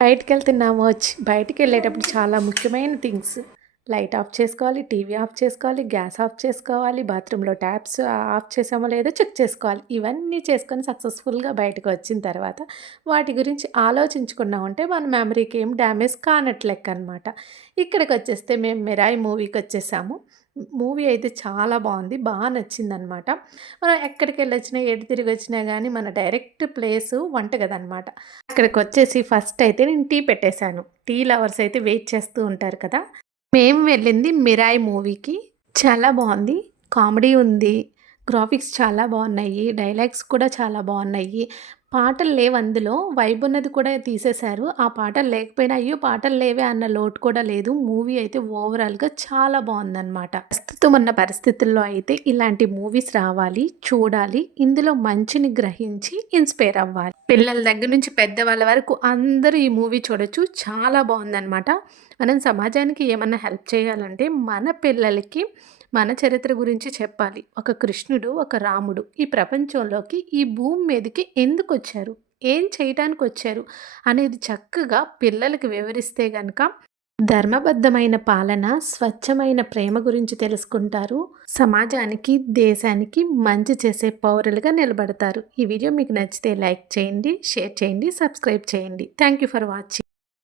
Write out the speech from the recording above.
బయటికెళ్తున్నాము బయటికెళ్ళేటప్పుడు చాలా ముఖ్యమైన things light of చేసుకోవాలి, టీవీ ఆఫ్ చేసుకోవాలి, గ్యాస్ ఆఫ్ చేసుకోవాలి, బాత్రూంలో ట్యాప్స్ ఆఫ్ చేసామో లేదో చెక్ చేసుకోవాలి. ఇవన్నీ చేసుకొని సక్సెస్‌ఫుల్‌గా బయటకొచ్చిన తర్వాత వాటి గురించి ఆలోచించకుండా ఉంటే మన మెమరీకి ఏం డ్యామేజ్ కానట్లెక్కనమాట. ఇక్కడికొచ్చేస్తే మేము 'మిరాయి' మూవీకొచ్చేసాము. మూవీ అయితే చాలా బావుంది. నచ్చిందనమాట. మనం ఎక్కడికెళ్ళొచ్చినా, ఎటు తిరిగొచ్చినా గానీ మన డైరెక్ట్ ప్లేసు వంటగదనమాట. అక్కడికొచ్చేసి ఫస్ట్ అయితే నేను టీ పెట్టేశాను. టీ లవర్స్ అయితే వెయిట్ చేస్తూ ఉంటారు కదా! మేము వెళ్ళింది 'మిరాయి' మూవీకి. చాలా బావుంది. కామెడీ ఉంది. గ్రాఫిక్స్ చాలా బావున్నాయి. డైలాగ్స్ కూడా చాలా బావున్నాయి. పాటలు లేవందులో. వైబ్ ఉన్నది కూడా తీసేశారు. ఆ పాటలు లేకపోయినా, అయ్యో! పాటలు లేవే అన్న లోటు కూడా లేదు. మూవీ అయితే ఓవరాల్‌గా చాలా బావుందనమాట. ప్రస్తుతం ఉన్న పరిస్థితుల్లో అయితే ఇలాంటి మూవీస్ రావాలి, చూడాలి. ఇందులో మంచిని గ్రహించి ఇన్‌స్పైర్ అవ్వాలి. పిల్లల దగ్గర నుంచి పెద్దవాళ్ళ వరకు అందరూ ఈ మూవీ చూడొచ్చు. చాలా బావుందనమాట. మనం సమాజానికి ఏమన్నా హెల్ప్ చేయాలంటే మన పిల్లలకి మన చరిత్ర గురించి చెప్పాలి. ఒక కృష్ణుడు, ఒక రాముడు ఈ ప్రపంచంలోకి, ఈ భూమి మీదకి ఎందుకొచ్చారు? ఏం చేయటానికొచ్చారు? అనేది చక్కగా పిల్లలకి వివరిస్తే గనక ధర్మబద్ధమైన పాలన, స్వచ్ఛమైన ప్రేమ గురించి తెలుసుకుంటారు. సమాజానికి, దేశానికి మంచి చేసే పౌరులుగా నిలబడతారు. ఈ వీడియో మీకు నచ్చితే లైక్ చేయండి, షేర్ చేయండి, సబ్స్క్రైబ్ చేయండి. Thank you for watching.